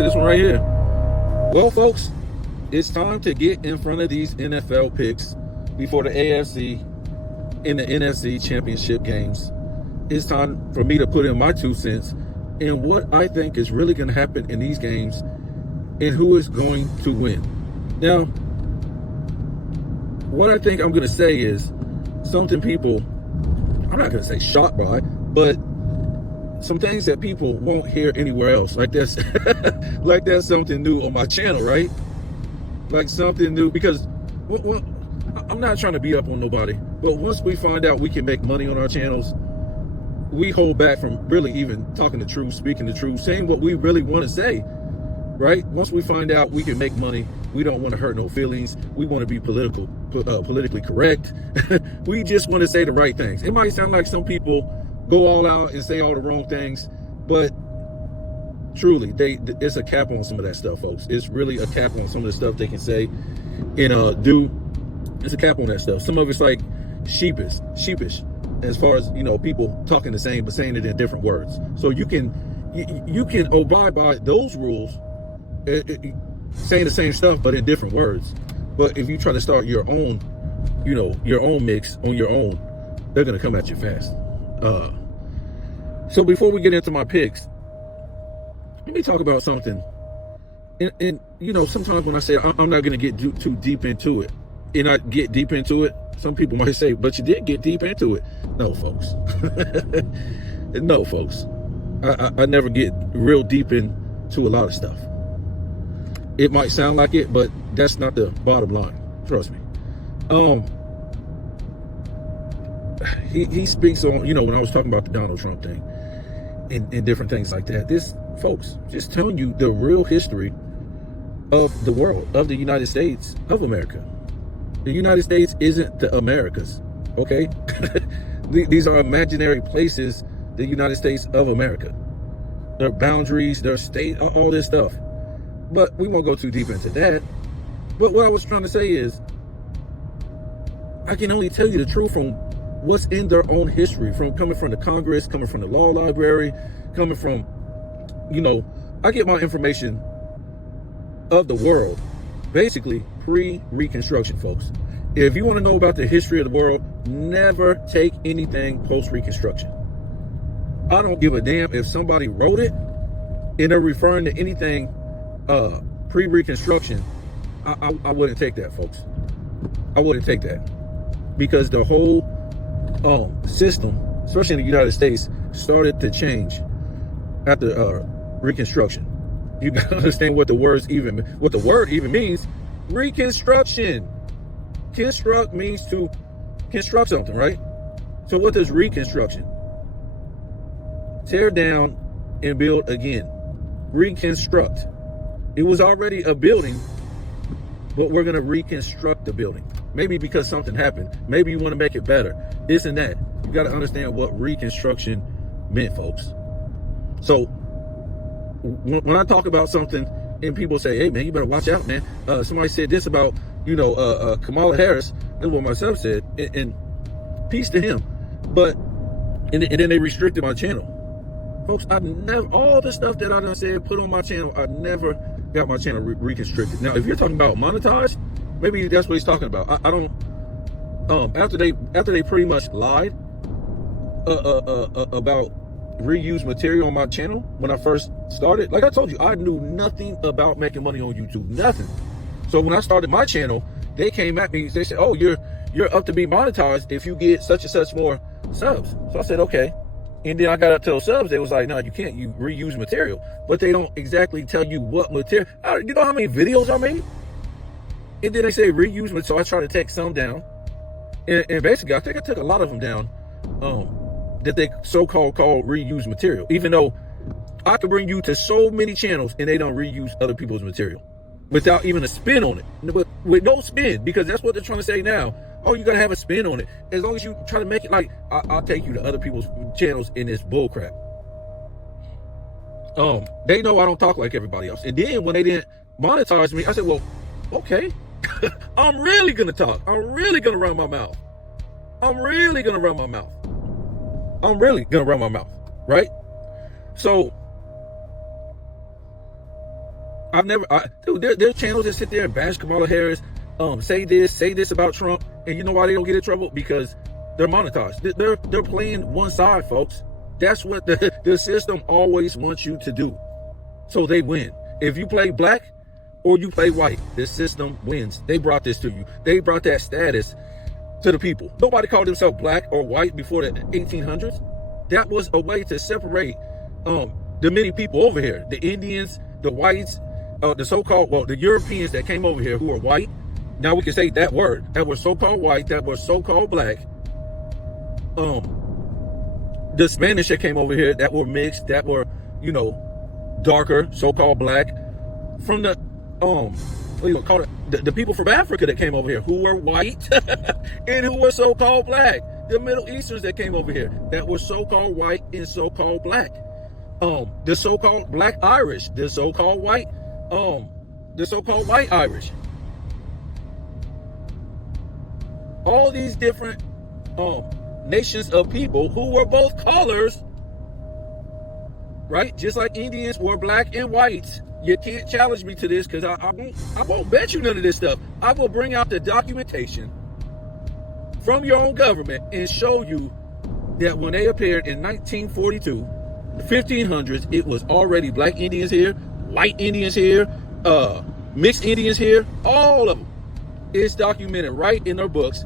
to this one right here. Well, folks, it's time to get in front of these NFL picks before the AFC and the NFC championship games. It's time for me to put in my 2 cents in what I think is really going to happen in these games and who is going to win. Now, what I think I'm going to say is something people, I'm not going to say shocked by, but some things that people won't hear anywhere else. Like that's like that's something new on my channel, right? Like something new, because well, I'm not trying to beat up on nobody, but once we find out we can make money on our channels, we hold back from really even talking the truth, speaking the truth, saying what we really want to say, right? Once we find out we can make money, we don't want to hurt no feelings. We want to be politically correct. We just want to say the right things. It might sound like some people go all out and say all the wrong things, but truly, it's a cap on some of that stuff, folks. It's really a cap on some of the stuff they can say and do. It's a cap on that stuff. Some of it's like sheepish as far as, people talking the same but saying it in different words. So you can abide by those rules, saying the same stuff but in different words. But if you try to start your own, your own mix on your own, they're gonna come at you fast. So before we get into my picks, let me talk about something. And sometimes when I say I'm not going to get too deep into it, and I get deep into it, some people might say, but you did get deep into it. No, folks. No, folks. I never get real deep into a lot of stuff. It might sound like it, but that's not the bottom line. Trust me. He speaks on, when I was talking about the Donald Trump thing and different things like that. This, folks, just telling you the real history of the world, of the United States of America. The United States isn't the Americas, okay? These are imaginary places, the United States of America. Their boundaries, their state, all this stuff. But we won't go too deep into that. But what I was trying to say is, I can only tell you the truth from what's in their own history, from coming from the Congress, coming from the law library, coming from, I get my information of the world basically pre-Reconstruction, folks. If you want to know about the history of the world, never take anything post-Reconstruction. I don't give a damn if somebody wrote it and they're referring to anything pre-Reconstruction. I wouldn't take that, folks. I wouldn't take that, because the whole system, especially in the United States, started to change after Reconstruction. You gotta understand what the word even means. Reconstruction. Construct means to construct something, right? So what does Reconstruction? Tear down and build again. Reconstruct. It was already a building, but we're gonna reconstruct the building. Maybe because something happened. Maybe you want to make it better. This and that. You got to understand what Reconstruction meant, folks. So when I talk about something and people say, hey, man, you better watch out, man. Somebody said this about, Kamala Harris. That's what myself said. And peace to him. But, and then they restricted my channel. Folks, I never, all the stuff that I done said, put on my channel, I never got my channel reconstructed. Now, if you're talking about monetized, maybe that's what he's talking about. I don't. After they pretty much lied about reused material on my channel when I first started. Like I told you, I knew nothing about making money on YouTube, nothing. So when I started my channel, they came at me. They said, "Oh, you're up to be monetized if you get such and such more subs." So I said, "Okay." And then I got up to those subs. They was like, "No, you can't. You reuse material." But they don't exactly tell you what material. You know how many videos I made? And then they say reuse material. So I tried to take some down. And basically, I think I took a lot of them down that they so-called call reuse material. Even though I could bring you to so many channels and they don't reuse other people's material without even a spin on it. But with no spin, because that's what they're trying to say now. Oh, you got to have a spin on it. As long as you try to make it like, I'll take you to other people's channels in this bull crap. They know I don't talk like everybody else. And then when they didn't monetize me, I said, well, okay. I'm really going to talk. I'm really going to run my mouth. Right? So Dude, there's channels that sit there and bash Kamala Harris, say this about Trump, and you know why they don't get in trouble? Because they're monetized. They're playing one side, folks. That's what the system always wants you to do. So they win. If you play black or you play white, this system wins. They brought this to you. They brought that status to the people. Nobody called themselves black or white before the 1800s. That was a way to separate the many people over here. The Indians, the whites, the so-called, the Europeans that came over here who were white. Now we can say that word, that were so-called white, that were so-called black. The Spanish that came over here that were mixed, that were, darker, so-called black. From the, the people from Africa that came over here who were white and who were so-called black. The Middle Easterns that came over here that were so-called white and so-called black. The so-called black Irish, the so-called white Irish. All these different nations of people who were both colors, right? Just like Indians were black and white. You can't challenge me to this because I won't bet you none of this stuff. I will bring out the documentation from your own government and show you that when they appeared in 1942, the 1500s, it was already black Indians here, white Indians here, mixed Indians here, all of them. It's documented right in their books,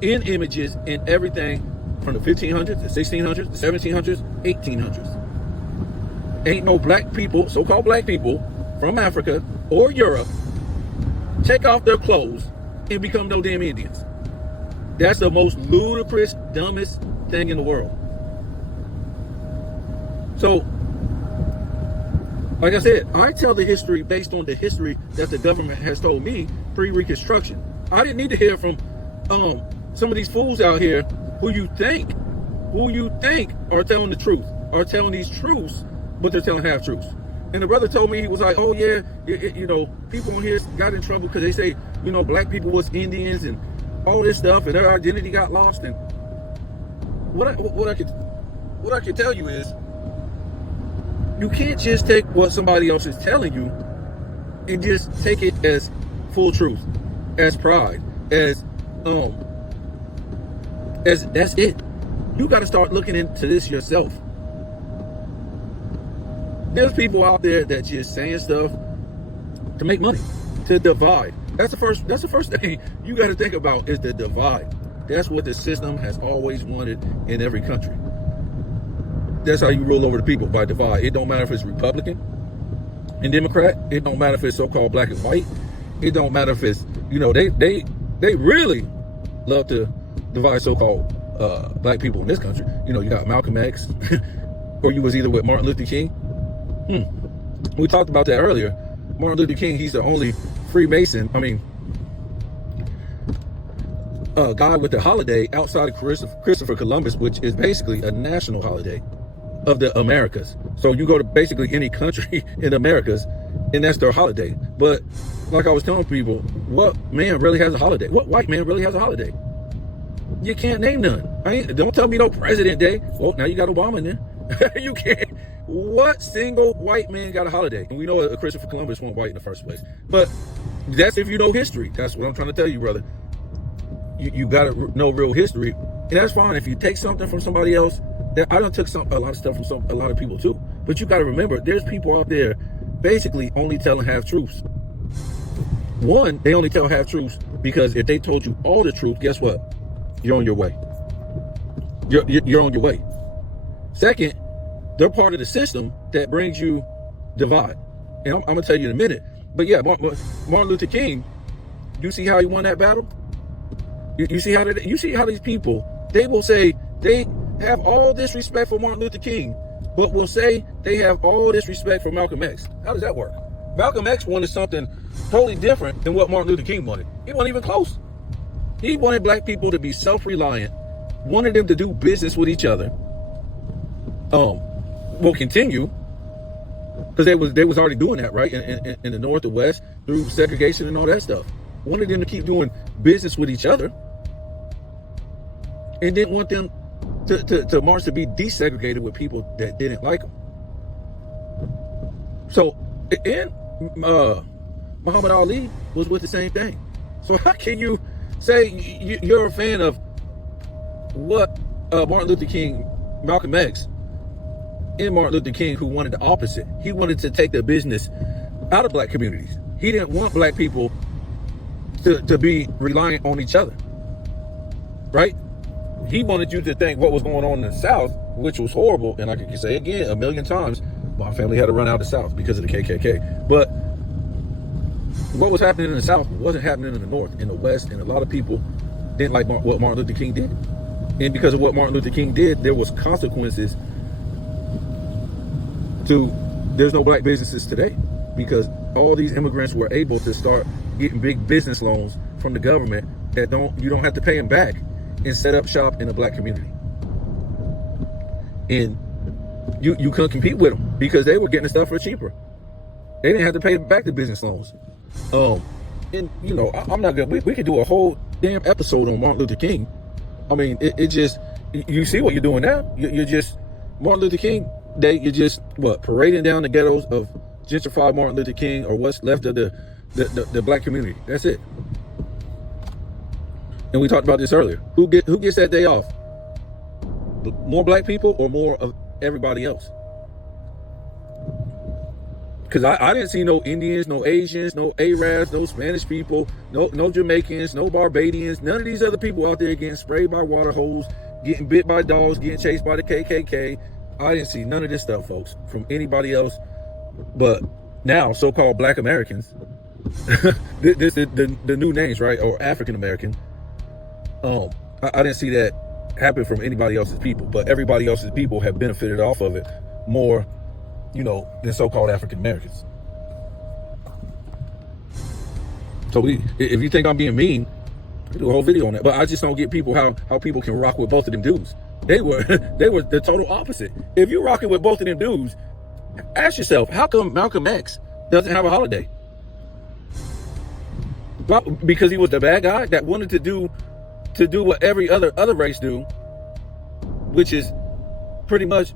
in images, in everything from the 1500s, the 1600s, the 1700s, 1800s. Ain't no black people, so-called black people from Africa or Europe, take off their clothes and become no damn Indians. That's the most ludicrous, dumbest thing in the world. So, like I said, I tell the history based on the history that the government has told me pre-Reconstruction. I didn't need to hear from some of these fools out here who you think are telling the truth, are telling these truths, but they're telling half truths. And the brother told me, he was like, oh yeah, people on here got in trouble because they say, black people was Indians and all this stuff, and their identity got lost. And what I can tell you is, you can't just take what somebody else is telling you and just take it as full truth, as pride, as that's it. You got to start looking into this yourself. There's people out there that just saying stuff to make money, to divide. That's the first thing you got to think about is the divide. That's what the system has always wanted in every country. That's how you rule over the people, by divide. It don't matter if it's Republican and Democrat. It don't matter if it's so-called black and white. It don't matter if it's, they really love to divide so-called black people in this country. You got Malcolm X, or you was either with Martin Luther King. We talked about that earlier. Martin Luther King, he's the only Freemason, guy with the holiday outside of Christopher Columbus, which is basically a national holiday of the Americas. So you go to basically any country in Americas and that's their holiday. But like I was telling people, what man really has a holiday? What white man really has a holiday? You can't name none. Don't tell me no President Day. Well, now you got Obama in there. You can't. What single white man got a holiday? And we know Christopher Columbus wasn't white in the first place. But that's if you know history. That's what I'm trying to tell you, brother. You got to know real history. And that's fine if you take something from somebody else. I done took a lot of stuff from a lot of people too. But you got to remember, there's people out there basically only telling half truths. One, they only tell half truths because if they told you all the truth, guess what? You're on your way. You're on your way. Second, they're part of the system that brings you divide. And I'm going to tell you in a minute. But yeah, Martin Luther King, you see how he won that battle? You see how these people, they will say they have all this respect for Martin Luther King, but will say they have all this respect for Malcolm X. How does that work? Malcolm X wanted something totally different than what Martin Luther King wanted. He wasn't even close. He wanted black people to be self-reliant, wanted them to do business with each other. Will continue because they was already doing that, right? In the North or West through segregation and all that stuff. Wanted them to keep doing business with each other, and didn't want them to march to be desegregated with people that didn't like them. So, and Muhammad Ali was with the same thing. So how can you say you're a fan of what Martin Luther King, Malcolm X, and Martin Luther King, who wanted the opposite? He wanted to take the business out of black communities. He didn't want black people to be reliant on each other, right? He wanted you to think what was going on in the South, which was horrible. And I can say again 1,000,000 times, my family had to run out of the South because of the KKK. But what was happening in the South wasn't happening in the North, in the West, and a lot of people didn't like what Martin Luther King did. And because of what Martin Luther King did, there was consequences to, there's no black businesses today because all these immigrants were able to start getting big business loans from the government that you don't have to pay them back and set up shop in a black community. And you couldn't compete with them because they were getting the stuff for cheaper. They didn't have to pay back the business loans. And you know, I'm not gonna, we could do a whole damn episode on Martin Luther King. I mean, it just, you see what you're doing now. You're just, Martin Luther King Day, you're just, parading down the ghettos of gentrified Martin Luther King or what's left of the black community. That's it. And we talked about this earlier. Who gets that day off? More black people or more of everybody else? Because I didn't see no Indians, no Asians, no Arabs, no Spanish people, no Jamaicans, no Barbadians, none of these other people out there getting sprayed by water hose, getting bit by dogs, getting chased by the KKK. I didn't see none of this stuff, folks, from anybody else. But now, so-called black Americans, this is the new names, right? Or African American. I didn't see that happen from anybody else's people, but everybody else's people have benefited off of it more, you know, than so-called African Americans. So if you think I'm being mean, I could do a whole video on that. But I just don't get people how people can rock with both of them dudes. They were the total opposite. If you're rocking with both of them dudes, ask yourself, how come Malcolm X doesn't have a holiday? Well, because he was the bad guy that wanted to do what every other race do, which is pretty much,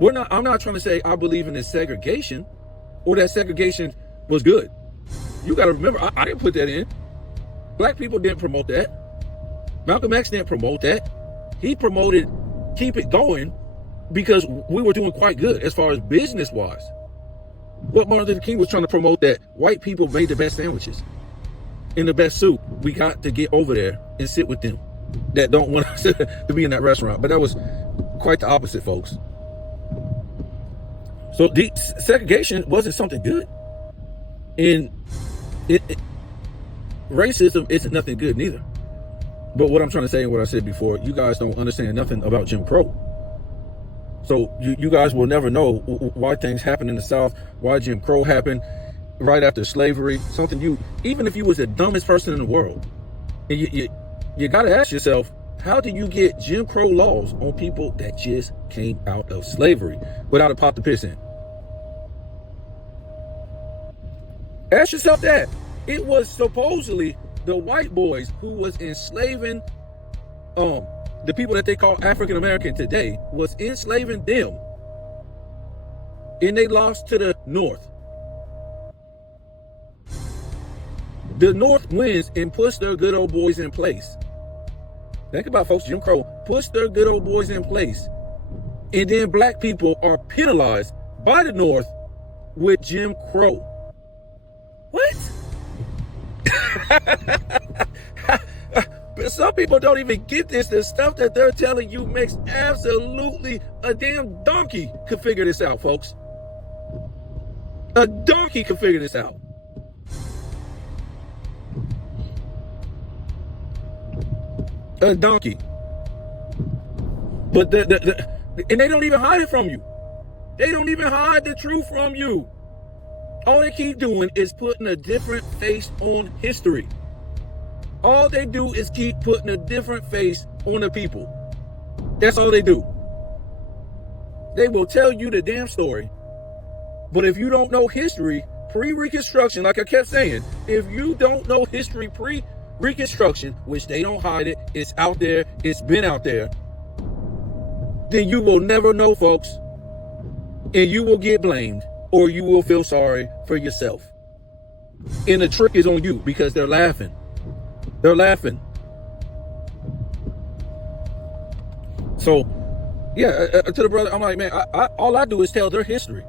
I'm not trying to say I believe in this segregation or that segregation was good. You got to remember, I didn't put that in. Black people didn't promote that. Malcolm X didn't promote that. He promoted keep it going because we were doing quite good as far as business wise. What Martin Luther King was trying to promote, that white people made the best sandwiches and the best soup. We got to get over there and sit with them that don't want us to be in that restaurant. But that was quite the opposite, folks. So segregation wasn't something good. And racism isn't nothing good neither. But what I'm trying to say and what I said before, you guys don't understand nothing about Jim Crow. So you guys will never know why things happen in the South, why Jim Crow happened right after slavery. Something even if you was the dumbest person in the world, and you got to ask yourself, how do you get Jim Crow laws on people that just came out of slavery without a pot to piss in? Ask yourself that. It was supposedly the white boys who was enslaving the people that they call African American today, was enslaving them, and they lost to the North. The North wins and puts their good old boys in place. Think about, folks, Jim Crow puts their good old boys in place, and then black people are penalized by the North with Jim Crow. What? But some people don't even get this. The stuff that they're telling you makes absolutely, a damn donkey could figure this out, folks. A donkey could figure this out. A donkey. But and they don't even hide it from you. They don't even hide the truth from you. All they keep doing is putting a different face on history. All they do is keep putting a different face on the people. That's all they do. They will tell you the damn story. But if you don't know history pre-Reconstruction, like I kept saying, if you don't know history pre-Reconstruction, which they don't hide it, it's out there, it's been out there, then you will never know, folks. And you will get blamed, or you will feel sorry for yourself. And the trick is on you because they're laughing. They're laughing. So, yeah, to the brother, I'm like, man, all I do is tell their history.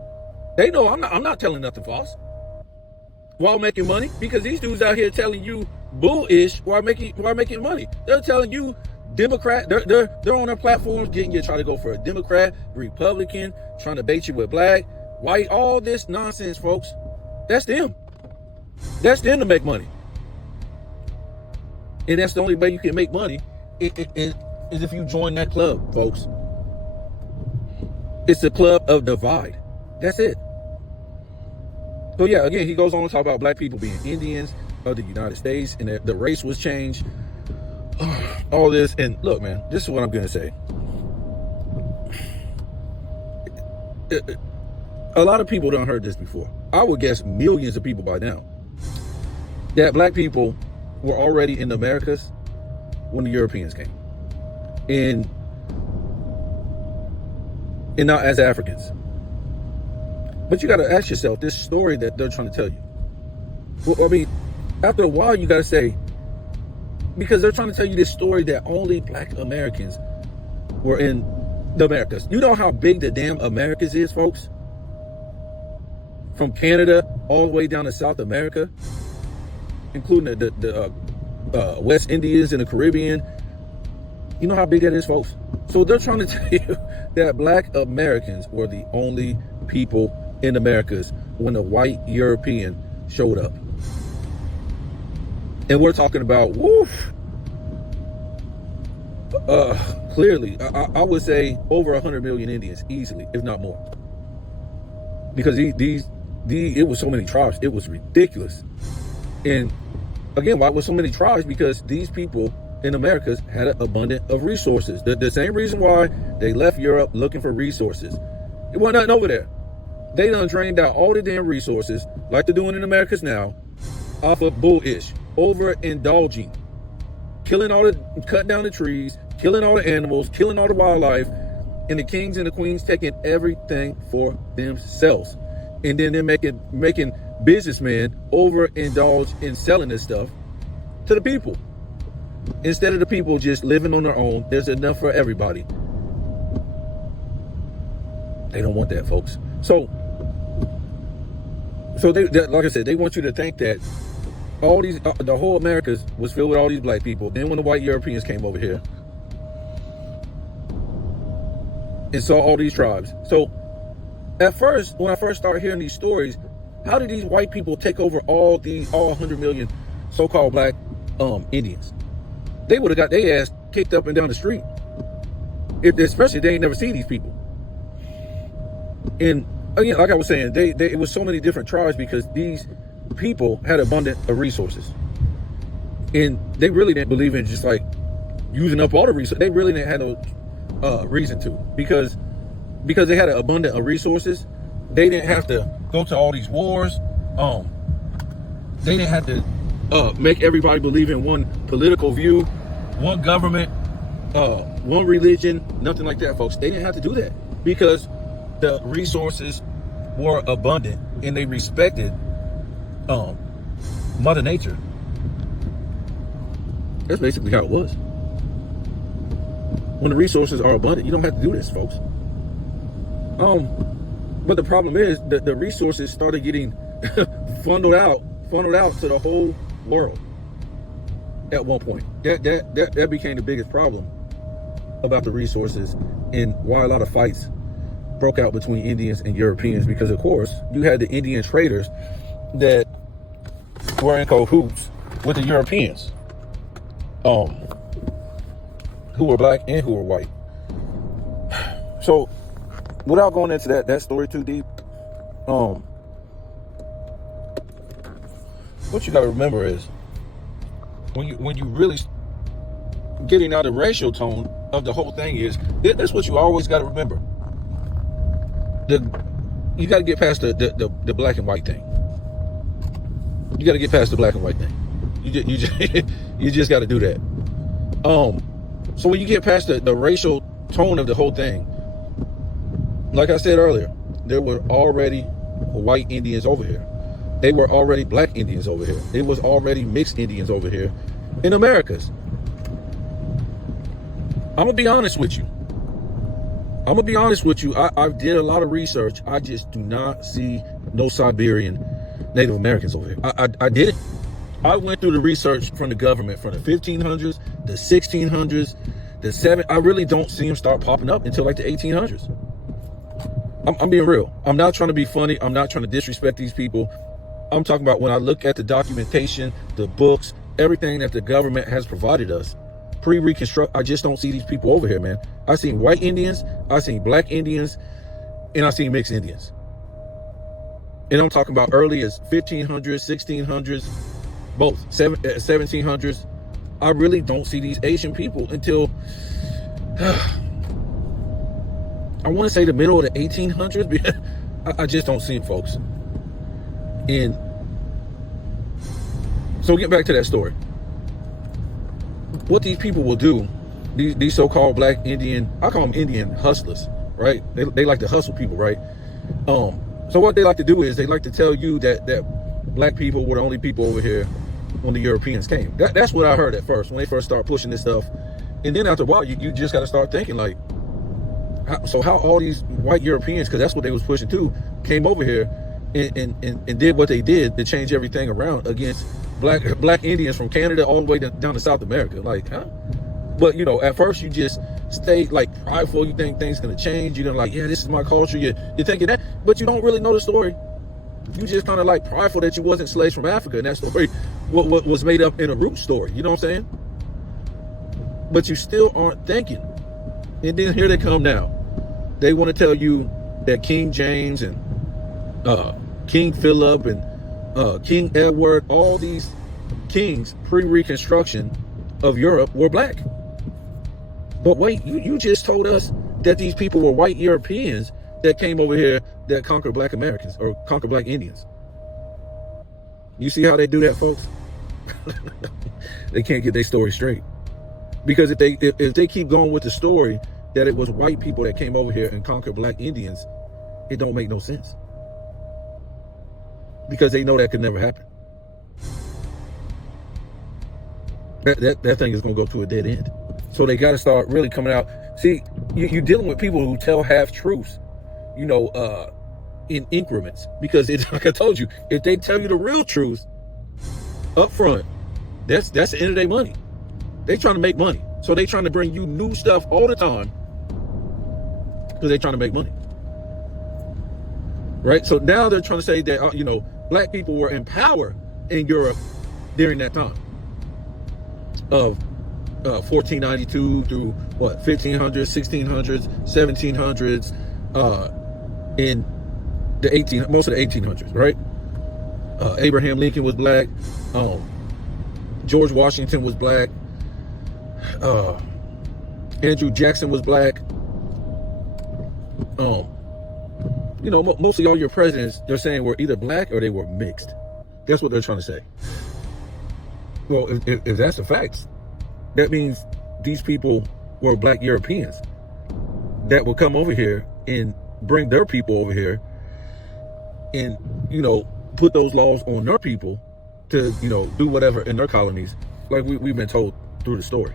They know I'm not telling nothing false while making money, because these dudes out here telling you bullish while making money. They're telling you Democrat. They're on their platforms getting you to try to go for a Democrat, Republican, trying to bait you with black, white, all this nonsense, folks. That's them. That's them to make money. And that's the only way you can make money is if you join that club, folks. It's the club of divide. That's it. So yeah, again, he goes on to talk about black people being Indians of the United States and that the race was changed. All this. And look, man, this is what I'm going to say. A lot of people don't heard this before. I would guess millions of people by now. That black people were already in the Americas when the Europeans came. And not as Africans. But you got to ask yourself this story that they're trying to tell you. Well, I mean, after a while, you got to say, because they're trying to tell you this story that only black Americans were in the Americas. You know how big the damn Americas is, folks? From Canada all the way down to South America, including the West Indies and the Caribbean. You know how big that is, folks? So they're trying to tell you that black Americans were the only people in Americas when the white European showed up. And we're talking about, clearly, I would say over 100 million Indians easily, if not more. Because it was so many tribes, it was ridiculous. And again, why was so many tribes? Because these people in Americas had an abundance of resources. The same reason why they left Europe looking for resources. It wasn't nothing over there. They done drained out all the damn resources, like they're doing in Americas now, off of bullish, overindulging, cutting down the trees, killing all the animals, killing all the wildlife, and the kings and the queens taking everything for themselves. And then they're making businessmen overindulge in selling this stuff to the people. Instead of the people just living on their own, there's enough for everybody. They don't want that, folks. So they, like I said, they want you to think that all these, the whole Americas was filled with all these black people. Then when the white Europeans came over here and saw all these tribes. So at first, when I first started hearing these stories, how did these white people take over all 100 million so-called black Indians? They would have got their ass kicked up and down the street. Especially if they ain't never seen these people. And again, like I was saying, it was so many different tribes because these people had abundant of resources. And they really didn't believe in just like using up all the resources. They really didn't have no reason to. Because they had an abundance of resources, they didn't have to go to all these wars. They didn't have to make everybody believe in one political view, one government, one religion, nothing like that, folks. They didn't have to do that because the resources were abundant and they respected Mother Nature. That's basically how it was. When the resources are abundant, you don't have to do this, folks. But the problem is that the resources started getting funneled out to the whole world at one point. That became the biggest problem about the resources and why a lot of fights broke out between Indians and Europeans, because of course you had the Indian traders that were in cahoots with the Europeans, who were black and who were white. So without going into that story too deep, what you got to remember is when you really getting out the racial tone of the whole thing is that's what you always got to remember. You got to get past the black and white thing. You got to get past the black and white thing. You just got to do that. So when you get past the racial tone of the whole thing, like I said earlier, there were already white Indians over here. They were already black Indians over here. It was already mixed Indians over here in Americas. I'm gonna be honest with you. I did a lot of research. I just do not see no Siberian Native Americans over here. I did it. I went through the research from the government from the 1500s, the 1600s, I really don't see them start popping up until like the 1800s. I'm being real. I'm not trying to be funny. I'm not trying to disrespect these people. I'm talking about when I look at the documentation, the books, everything that the government has provided us, pre-Reconstruct, I just don't see these people over here, man. I seen white Indians, I seen black Indians, and I seen mixed Indians. And I'm talking about early as 1500s, 1600s, both 1700s. I really don't see these Asian people until I want to say the middle of the 1800s, because I just don't see them, folks. And so get back to that story. What these people will do, these so-called black Indian, I call them Indian hustlers, right? They like to hustle people, right? So what they like to do is they like to tell you that black people were the only people over here when the Europeans came. That's what I heard at first, when they first started pushing this stuff. And then after a while, you just got to start thinking like, how all these white Europeans, because that's what they was pushing too, came over here and did what they did to change everything around against black Indians from Canada all the way down to South America. Like, huh? But you know, at first you just stay like prideful. You think things gonna change. You're gonna like, yeah, this is my culture. You're thinking that, but you don't really know the story. You just kind of like prideful that you wasn't slaves from Africa, and that story what was made up in a root story. You know what I'm saying? But you still aren't thinking. And then here they come now. They want to tell you that King James and King Philip and King Edward, all these kings pre-Reconstruction of Europe were black. But wait, you just told us that these people were white Europeans that came over here that conquered black Americans or conquered black Indians. You see how they do that, folks? They can't get their story straight. Because if they keep going with the story that it was white people that came over here and conquered black Indians, it don't make no sense. Because they know that could never happen. That thing is going to go to a dead end. So they got to start really coming out. See, you're dealing with people who tell half-truths, you know, in increments. Because it's like I told you, if they tell you the real truth up front, that's the end of their money. They trying to make money. So they trying to bring you new stuff all the time because they trying to make money. Right? So now they're trying to say that, you know, black people were in power in Europe during that time of 1492 through what, 1500s, 1600s, 1700s, in the most of the 1800s, right? Abraham Lincoln was black. George Washington was black. Andrew Jackson was black. You know, mostly all your presidents, they're saying were either black or they were mixed. That's what they're trying to say. Well, if that's the facts, that means these people were black Europeans that would come over here and bring their people over here and, you know, put those laws on their people to, you know, do whatever in their colonies, like we've been told through the story.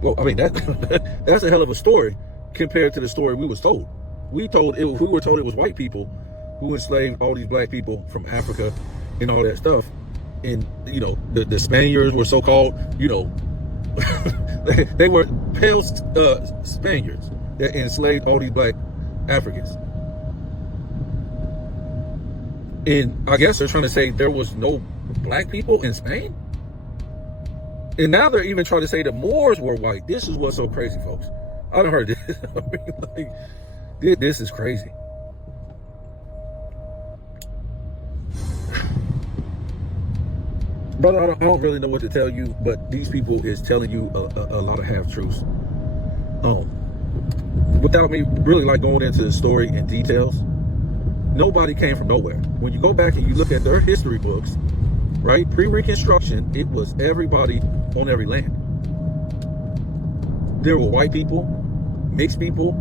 Well, I mean, that's a hell of a story compared to the story we was told. We were told it was white people who enslaved all these black people from Africa and all that stuff. And, you know, the Spaniards were so-called, you know, they were pale Spaniards that enslaved all these black Africans. And I guess they're trying to say there was no black people in Spain. And now they're even trying to say the Moors were white. This is what's so crazy, folks. I done heard this. I mean, like, this is crazy. Brother, I don't really know what to tell you, but these people is telling you a lot of half-truths. Without me really like going into the story in details, nobody came from nowhere. When you go back and you look at their history books, right, pre-Reconstruction, it was everybody on every land. There were white people, mixed people,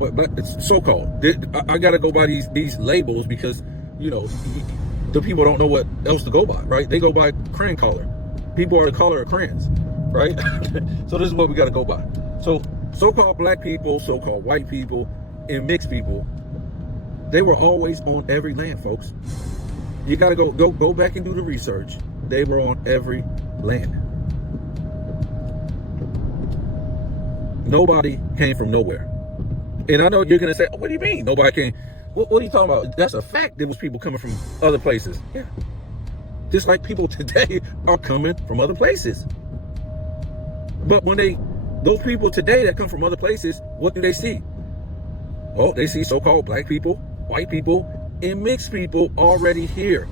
but it's so-called. I got to go by these labels because, you know, the people don't know what else to go by, right? They go by crayon color. People are the color of crayons, right? So this is what we got to go by. So-called black people, so-called white people, and mixed people, they were always on every land, folks. You got to go back and do the research. They were on every land. Nobody came from nowhere. And I know you're going to say, oh, what do you mean nobody came? What are you talking about? That's a fact. There was people coming from other places. Yeah. Just like people today are coming from other places. But when those people today that come from other places, what do they see? Well, they see so-called black people, white people, and mixed people already here.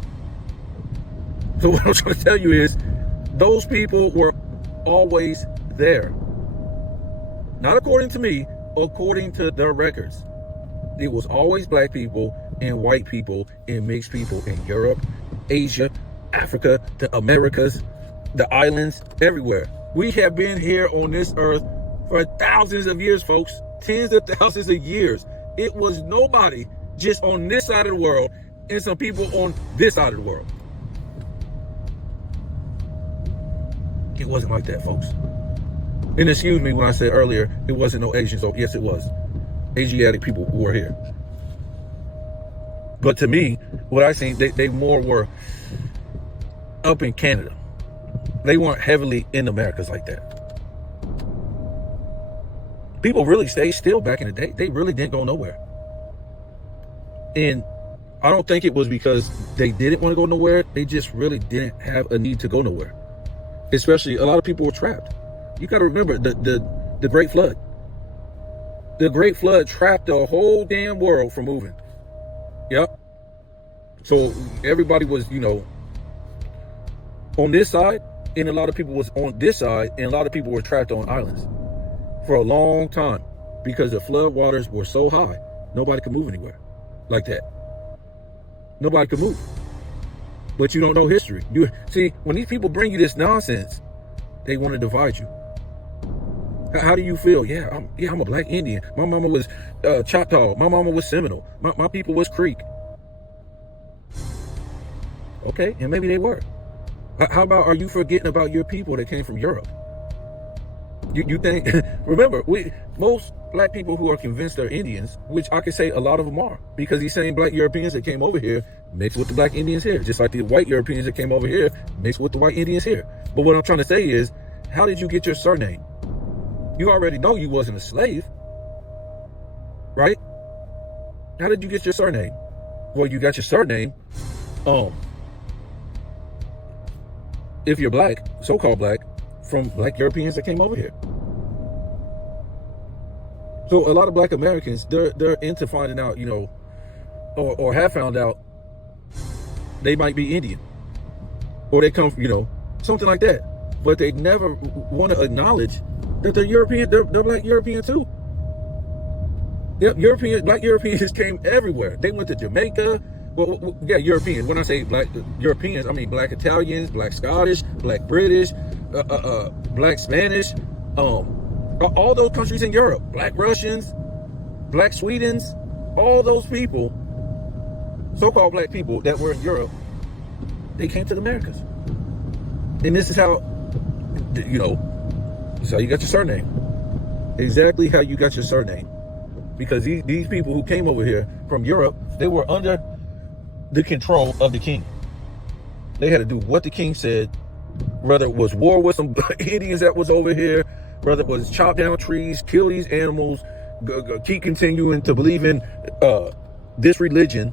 So what I'm trying to tell you is, those people were always there. Not according to me, according to their records. It was always black people and white people and mixed people in Europe, Asia, Africa, the Americas, the islands, everywhere. We have been here on this earth for thousands of years, folks. Tens of thousands of years. It was nobody just on this side of the world and some people on this side of the world. It wasn't like that, folks. And excuse me when I said earlier, it wasn't no Asians. So yes, it was. Asiatic people who were here. But to me, what I seen, they more were up in Canada. They weren't heavily in the Americas like that. People really stayed still back in the day. They really didn't go nowhere. And I don't think it was because they didn't want to go nowhere. They just really didn't have a need to go nowhere. Especially, a lot of people were trapped. You got to remember the Great Flood. The Great Flood trapped the whole damn world from moving. Yep. So everybody was, you know, on this side, and a lot of people was on this side, and a lot of people were trapped on islands for a long time because the flood waters were so high, nobody could move anywhere like that. Nobody could move. But you don't know history. You see, when these people bring you this nonsense, they want to divide you. How do you feel? Yeah, I'm a black Indian. My mama was Choctaw. My mama was Seminole. My people was Creek. Okay, and maybe they were. How about, are you forgetting about your people that came from Europe? You think, remember, most black people who are convinced they're Indians, which I can say a lot of them are, because these same black Europeans that came over here mixed with the black Indians here, just like the white Europeans that came over here mixed with the white Indians here. But what I'm trying to say is, how did you get your surname? You already know you wasn't a slave, right? How did you get your surname? Well, you got your surname, if you're black, so-called black, from black Europeans that came over here. So a lot of black Americans, they're into finding out, you know, or have found out they might be Indian, or they come from, you know, something like that. But they never want to acknowledge that they're European. They're black European too. Yep, black Europeans came everywhere. They went to Jamaica. Well, yeah, European. When I say black Europeans, I mean black Italians, black Scottish, black British, black Spanish, all those countries in Europe, black Russians, black Swedens, all those people, so-called black people that were in Europe, they came to the Americas. And this is how, you know, this is how you got your surname. Exactly how you got your surname. Because these people who came over here from Europe, they were under the control of the king. They had to do what the king said, whether it was war with some Indians that was over here, whether it was chop down trees, kill these animals, keep continuing to believe in this religion.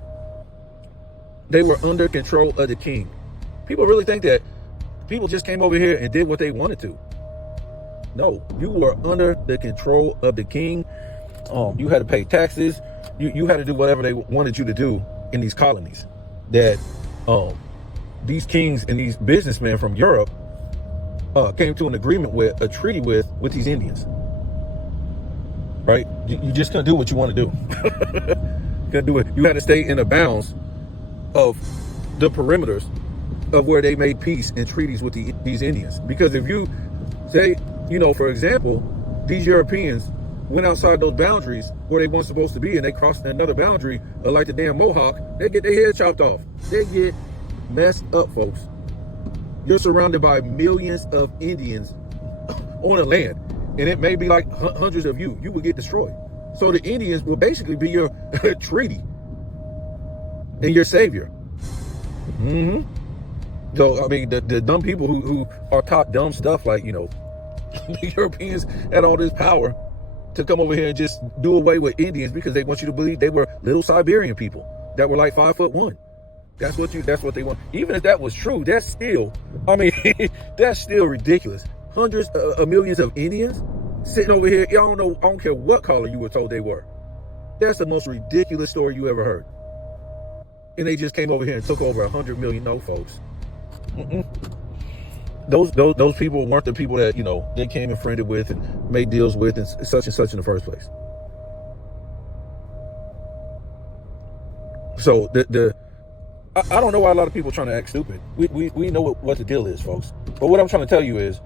They were under control of the king. People really think that people just came over here and did what they wanted to. No, you were under the control of the king. You had to pay taxes. You had to do whatever they wanted you to do in these colonies that these kings and these businessmen from Europe came to an agreement with, a treaty with these Indians. Right? You just couldn't do what you want to do. You couldn't do it. You had to stay in the bounds of the perimeters of where they made peace and treaties with these Indians. Because if you say, you know, for example, these Europeans went outside those boundaries where they weren't supposed to be, and they crossed another boundary, like the damn Mohawk, they get their head chopped off. They get messed up, folks. You're surrounded by millions of Indians on a land, and it may be like hundreds of you. You will get destroyed. So the Indians will basically be your treaty and your savior. So, I mean, the dumb people who are taught dumb stuff like, the Europeans had all this power to come over here and just do away with Indians because they want you to believe they were little Siberian people that were like 5'1". That's what they want. Even if that was true, that's still, that's still ridiculous. Hundreds of millions of Indians sitting over here. I don't care what color you were told they were. That's the most ridiculous story you ever heard. And they just came over here and took over 100 million. No, folks. Those people weren't the people that, they came and friended with and made deals with and such in the first place. So I don't know why a lot of people are trying to act stupid. We know what the deal is, folks. But what I'm trying to tell you is,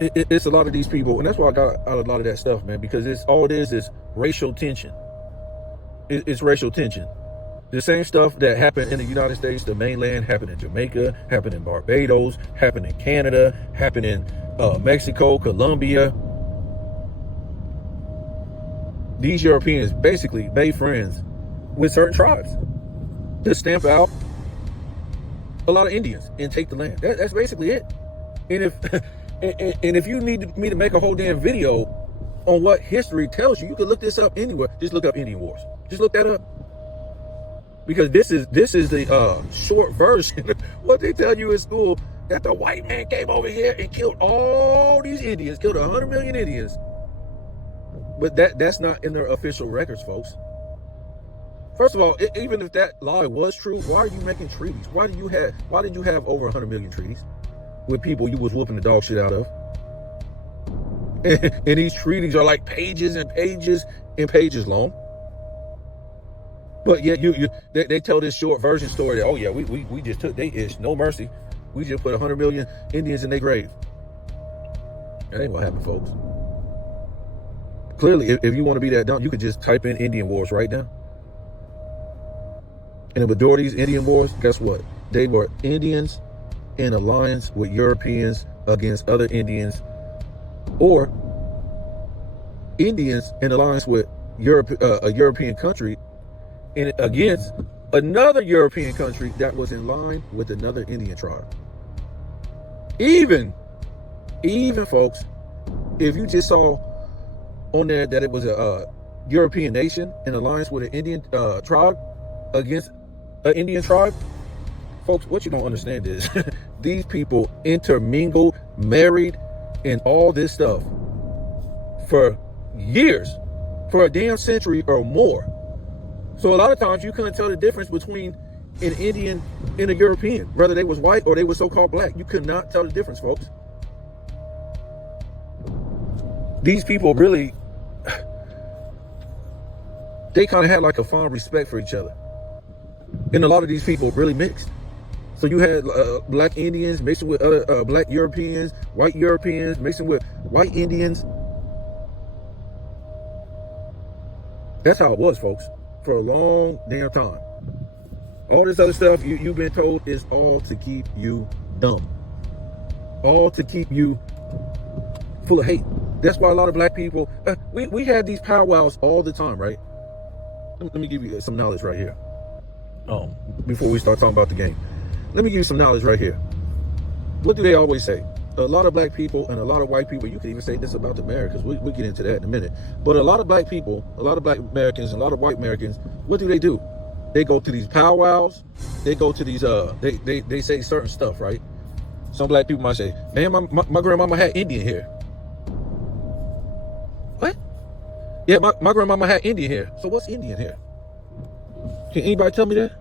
it's a lot of these people, and that's why I got out a lot of that stuff, man, because all it is racial tension. It's racial tension. The same stuff that happened in the United States, the mainland, happened in Jamaica, happened in Barbados, happened in Canada, happened in Mexico, Colombia. These Europeans basically made friends with certain tribes to stamp out a lot of Indians and take the land. That's basically it. And if you need me to make a whole damn video on what history tells you, you can look this up anywhere. Just look up Indian Wars. Just look that up. Because this is the short version of what they tell you in school, that the white man came over here and killed all these Indians, killed 100 million Indians. But that's not in their official records, folks. First of all, even if that lie was true, why are you making treaties? Why did you have over 100 million treaties with people you was whooping the dog shit out of? And these treaties are like pages and pages and pages long. But yet they tell this short version story that, oh yeah, we just took they ish, no mercy. We just put 100 million Indians in their grave. That ain't what happened, folks. Clearly, if you want to be that dumb, you could just type in Indian Wars right now. And the majority of these Indian Wars, guess what? They were Indians in alliance with Europeans against other Indians, or Indians in alliance with a European country and against another European country that was in line with another Indian tribe. Even folks, if you just saw on there that it was a European nation in alliance with an Indian tribe against an Indian tribe, folks, what you don't understand is these people intermingled, married, and all this stuff for years, for a damn century or more. So a lot of times you couldn't tell the difference between an Indian and a European, whether they was white or they were so-called black. You could not tell the difference, folks. These people really, they kind of had like a fond respect for each other. And a lot of these people really mixed. So you had black Indians mixing with other black Europeans, white Europeans mixing with white Indians. That's how it was, folks, for a long damn time. All this other stuff you've been told is all to keep you dumb. All to keep you full of hate. That's why a lot of black people, we have these powwows all the time, right? Let me give you some knowledge right here. Before we start talking about the game. Let me give you some knowledge right here. What do they always say? A lot of black people and a lot of white people, you can even say this about the Americans, we'll get into that in a minute. But a lot of black people, a lot of black Americans, and a lot of white Americans, what do? They go to these powwows, they go to these, they say certain stuff, right? Some black people might say, man, my grandmama had Indian hair. What? Yeah, my grandmama had Indian hair. So what's Indian hair? Can anybody tell me that?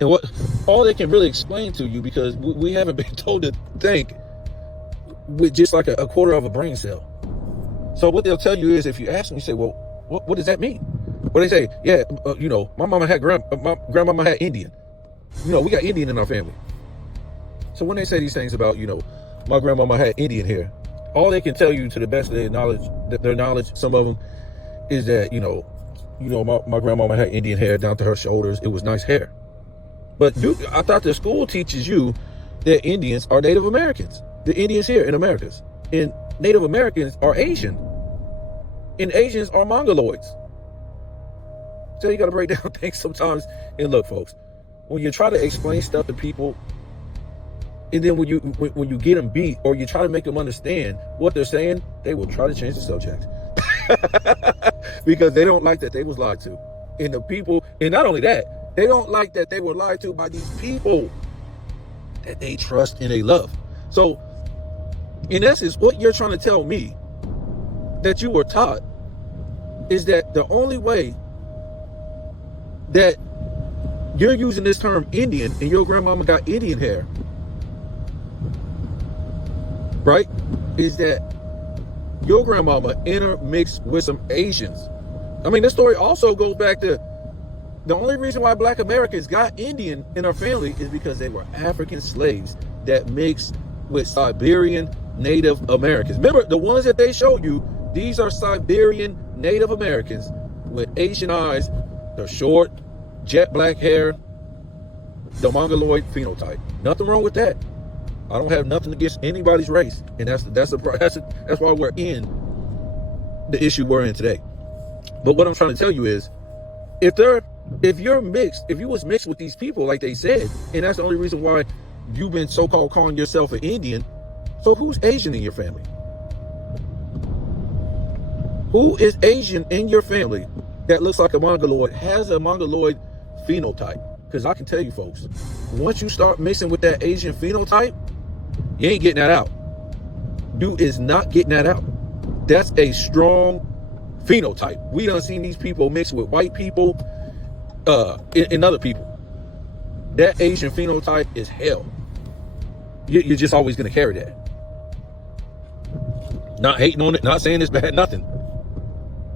And what all they can really explain to you, because we haven't been told to think with just like a quarter of a brain cell. So what they'll tell you is, if you ask them, you say, well, what does that mean? Well, they say, yeah, my mama had my grandmama had Indian. We got Indian in our family. So when they say these things about, my grandmama had Indian hair, All they can tell you, to the best of their knowledge, some of them, is that my grandmama had Indian hair down to her shoulders. It was nice hair. But I thought the school teaches you that Indians are Native Americans. The Indians here in Americas, and Native Americans are Asian, and Asians are Mongoloids. So you got to break down things sometimes. And look, folks, when you try to explain stuff to people, and then when you get them beat, or you try to make them understand what they're saying, they will try to change the subject because they don't like that they was lied to. And the people, and not only that, they don't like that they were lied to by these people that they trust and they love. So, in essence, what you're trying to tell me that you were taught is that the only way that you're using this term Indian, and your grandmama got Indian hair, right, is that your grandmama intermixed with some Asians. I mean, this story also goes back to the only reason why Black Americans got Indian in our family is because they were African slaves that mixed with Siberian Native Americans. Remember, the ones that they showed you, these are Siberian Native Americans with Asian eyes, they're short, jet black hair, the Mongoloid phenotype. Nothing wrong with that. I don't have nothing against anybody's race, and that's why we're in the issue we're in today. But what I'm trying to tell you is, if you was mixed with these people like they said, and that's the only reason why you've been so-called calling yourself an Indian, so who's Asian in your family? Who is Asian in your family that looks like a Mongoloid, has a Mongoloid phenotype? Because I can tell you, folks, once you start mixing with that Asian phenotype, you ain't getting that out. You is not getting that out. That's a strong phenotype. We done seen these people mix with white people and other people. That Asian phenotype is hell. You're just always going to carry that. Not hating on it, not saying it's bad, nothing.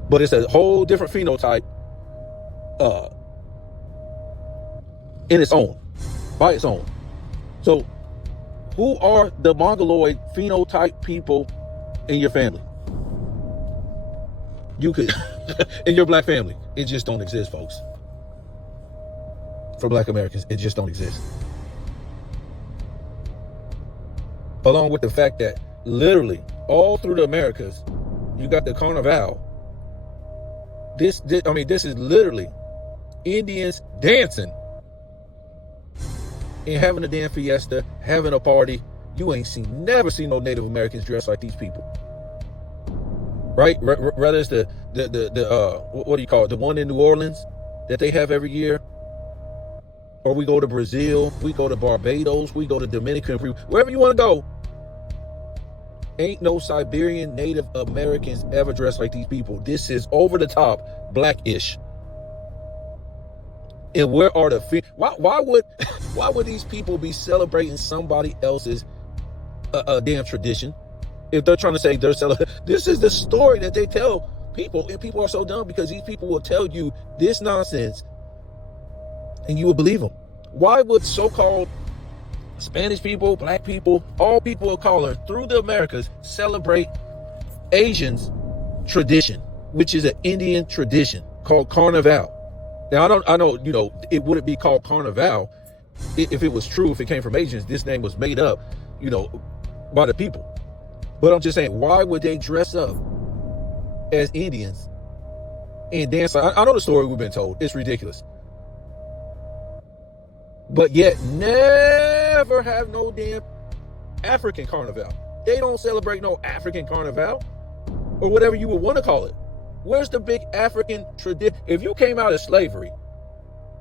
But it's a whole different phenotype in its own, by its own. So, who are the Mongoloid phenotype people in your family? You could, in your Black family, it just don't exist, folks. For Black Americans, it just don't exist. Along with the fact that literally all through the Americas, you got the Carnival. This is literally Indians dancing and having a damn fiesta, having a party. You ain't never seen no Native Americans dressed like these people, right? Rather it's the what do you call it? The one in New Orleans that they have every year, or we go to Brazil, we go to Barbados, we go to Dominican, wherever you want to go. Ain't no Siberian Native Americans ever dressed like these people. This is over the top, Blackish. And where are the why would these people be celebrating somebody else's damn tradition if they're trying to say they're celebrating? This is the story that they tell people, and people are so dumb because these people will tell you this nonsense and you will believe them. Why would so-called Spanish people, Black people, all people of color through the Americas celebrate Asians' tradition, which is an Indian tradition called Carnival? Now, I know, it wouldn't be called Carnival if it was true, if it came from Asians. This name was made up, by the people. But I'm just saying, why would they dress up as Indians and dance? I know the story we've been told. It's ridiculous. But yet never have no damn African Carnival. They don't celebrate no African Carnival or whatever you would want to call it. Where's the big African tradition? If you came out of slavery,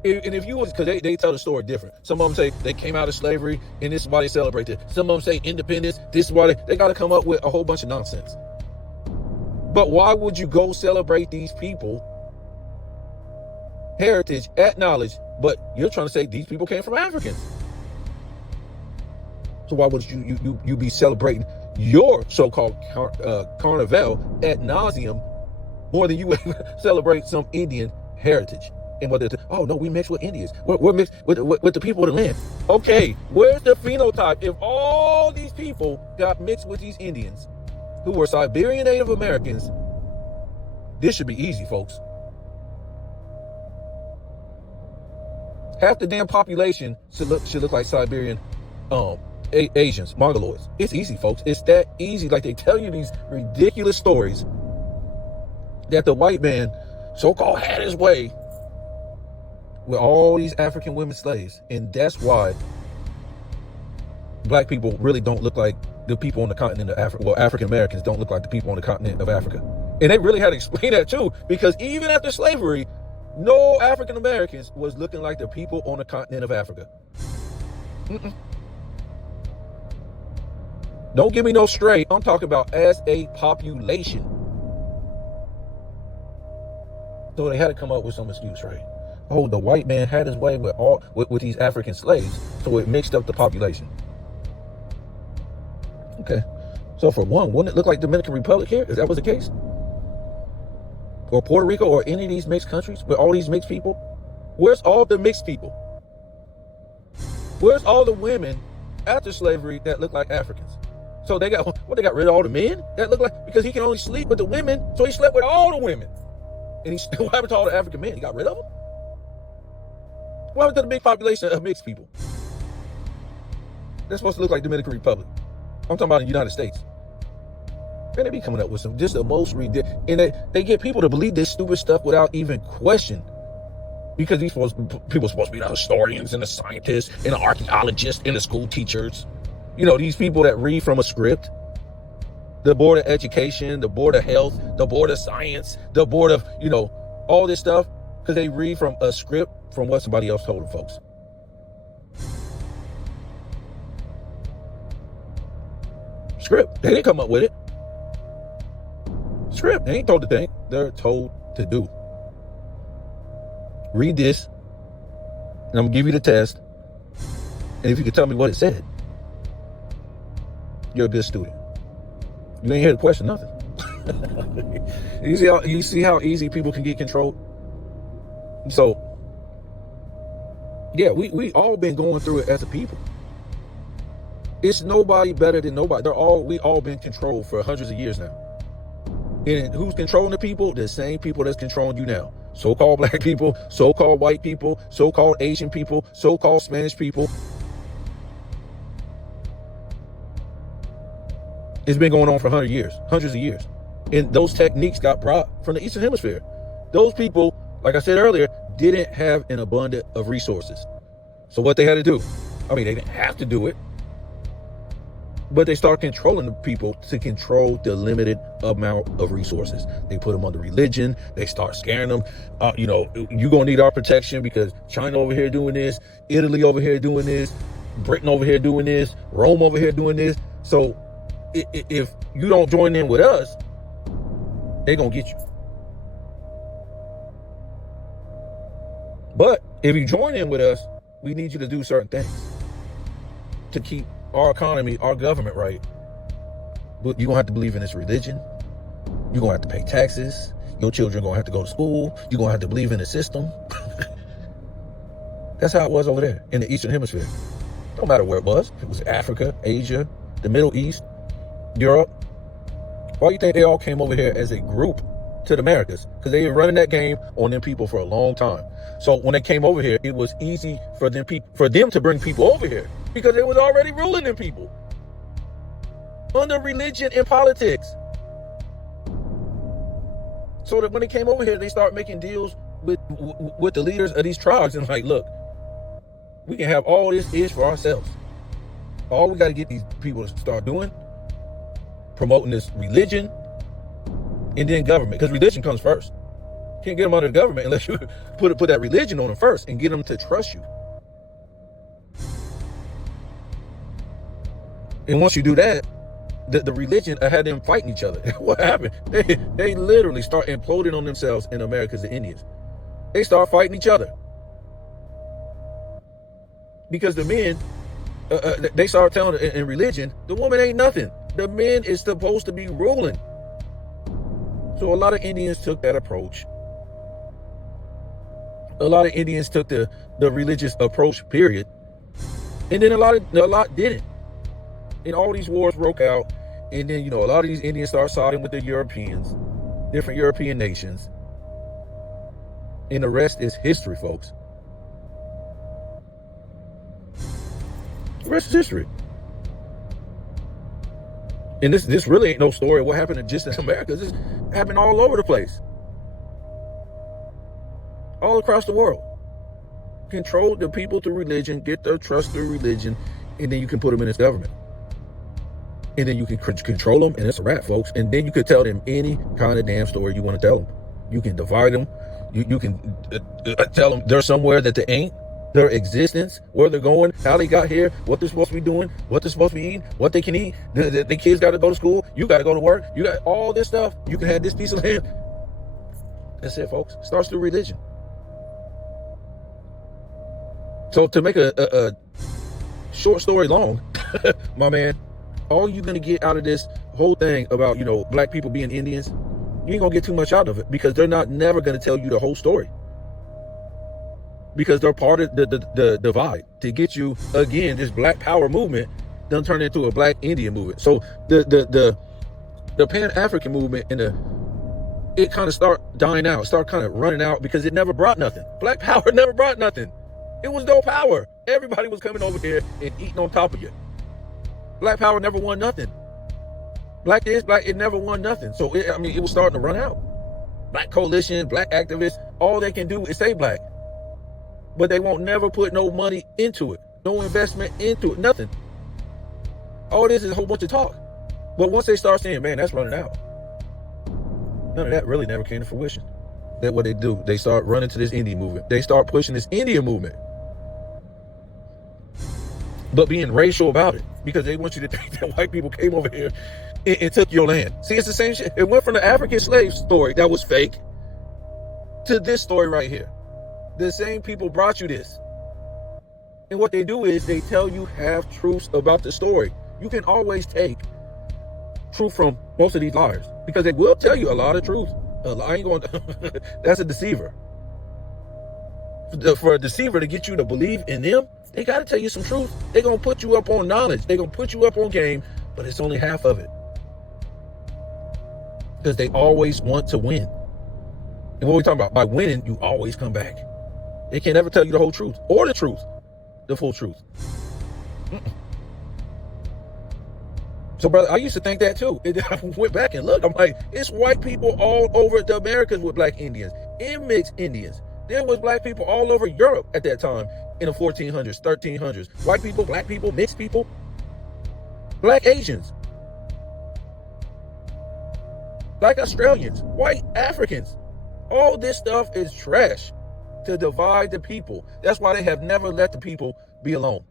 and if you was, because they tell the story different. Some of them say they came out of slavery and this is why they celebrate it. Some of them say independence. This is why they got to come up with a whole bunch of nonsense. But why would you go celebrate these people heritage, acknowledge, but you're trying to say these people came from Africans? So why would you be celebrating your so-called carnival ad nauseum more than you would celebrate some Indian heritage? And what oh no, we mixed with Indians. We're mixed with the people of the land. Okay, where's the phenotype? If all these people got mixed with these Indians, who were Siberian Native Americans, this should be easy, folks. Half the damn population should look like Siberian Asians, Mongoloids. It's easy, folks. It's that easy. Like, they tell you these ridiculous stories that the white man so-called had his way with all these African women slaves. And that's why black people really don't look like the people on the continent of Africa. Well, African Americans don't look like the people on the continent of Africa. And they really had to explain that too, because even after slavery, no African Americans was looking like the people on the continent of Africa. Don't give me no straight. I'm talking about as a population. So they had to come up with some excuse, right? Oh, the white man had his way with these African slaves, so it mixed up the population. Okay. So for one, wouldn't it look like Dominican Republic here? Is that was the case? Or Puerto Rico, or any of these mixed countries with all these mixed people? Where's all the mixed people? Where's all the women after slavery that look like Africans? So they got rid of all the men that look like, because he can only sleep with the women, so he slept with all the women. And what happened to all the African men? He got rid of them? What happened to the big population of mixed people? They're supposed to look like Dominican Republic. I'm talking about the United States. And they be coming up with some just the most ridiculous, and they get people to believe this stupid stuff without even question. Because these people are supposed to be the historians and the scientists and the archaeologists and the school teachers. You know, these people that read from a script. The Board of Education, the Board of Health, the Board of Science, the Board of, all this stuff. Because they read from a script from what somebody else told them, folks. Script. They didn't come up with it. Script. They ain't told to think. They're told to do. Read this, and I'm gonna give you the test. And if you can tell me what it said, you're a good student. You ain't here to question nothing. You see how easy people can get controlled? So, yeah, we all been going through it as a people. It's nobody better than nobody. We all been controlled for hundreds of years now. And who's controlling the people? The same people that's controlling you now. So-called black people, so-called white people, so-called Asian people, so-called Spanish people. It's been going on for hundreds of years. And those techniques got brought from the Eastern Hemisphere. Those people, like I said earlier, didn't have an abundance of resources. So what they had to do, they didn't have to do it, but they start controlling the people to control the limited amount of resources. They put them under religion. They start scaring them. You're going to need our protection because China over here doing this, Italy over here doing this, Britain over here doing this, Rome over here doing this. So if you don't join in with us, they're going to get you. But if you join in with us, we need you to do certain things to keep our economy, our government right. But you're going to have to believe in this religion. You're going to have to pay taxes. Your children are going to have to go to school. You're going to have to believe in the system. That's how it was over there in the Eastern Hemisphere. Don't matter where it was. If it was Africa, Asia, the Middle East, Europe. Why do you think they all came over here as a group to the Americas? Because they were running that game on them people for a long time. So when they came over here, it was easy for them to bring people over here because they was already ruling them people under religion and politics. So that when they came over here, they start making deals with the leaders of these tribes and like, look, we can have all this ish for ourselves. All we got to get these people to start doing, promoting this religion and then government, because religion comes first. Can't get them under the government unless you put that religion on them first and get them to trust you. And once you do that, the religion had them fighting each other. What happened? They literally start imploding on themselves in Americas and Indians. They start fighting each other. Because the men, they start telling in religion, the woman ain't nothing. The men is supposed to be ruling. So a lot of Indians took that approach. A lot of Indians took the religious approach, period. And then a lot didn't. And all these wars broke out. And then, a lot of these Indians start siding with the Europeans, different European nations. And the rest is history, folks. The rest is history. And this really ain't no story of what happened just in America. This happened all over the place. All across the world. Control the people through religion, get their trust through religion, and then you can put them in this government. And then you can control them, and it's a wrap, folks. And then you can tell them any kind of damn story you want to tell them. You can divide them. You can tell them they're somewhere that they ain't. Their existence, where they're going, how they got here, what they're supposed to be doing, what they're supposed to be eating, what they can eat. The kids got to go to school. You got to go to work. You got all this stuff. You can have this piece of land. That's it, folks. It starts through religion. So to make a short story long, my man, all you're going to get out of this whole thing about, black people being Indians, you ain't going to get too much out of it because they're never going to tell you the whole story. Because they're part of the divide to get you, again, this black power movement done turn into a black Indian movement. So the Pan-African movement it kind of start dying out, start kind of running out because it never brought nothing. Black power never brought nothing. It was no power. Everybody was coming over here and eating on top of you. Black power never won nothing. Black this, black, it never won nothing. So, it was starting to run out. Black coalition, black activists, all they can do is say black. But they won't never put no money into it. No investment into it, nothing. All this is a whole bunch of talk. But once they start saying, man, that's running out. None of that really never came to fruition. That's what they do. They start running to this Indian movement. They start pushing this Indian movement. But being racial about it. Because they want you to think that white people came over here and took your land. See, it's the same shit. It went from the African slave story that was fake to this story right here. The same people brought you this. And what they do is they tell you half truths about the story. You can always take truth from most of these liars because they will tell you a lot of truth. I ain't going to, that's a deceiver. For a deceiver to get you to believe in them, they got to tell you some truth. They're going to put you up on knowledge. They're going to put you up on game, but it's only half of it. Because they always want to win. And what we're talking about, by winning, you always come back. They can't ever tell you the whole truth or the truth, the full truth. So, brother, I used to think that too. And I went back and looked. I'm like, it's white people all over the Americas with black Indians and mixed Indians. There was black people all over Europe at that time in the 1400s, 1300s. White people, black people, mixed people, black Asians, black Australians, white Africans. All this stuff is trash to divide the people. That's why they have never let the people be alone.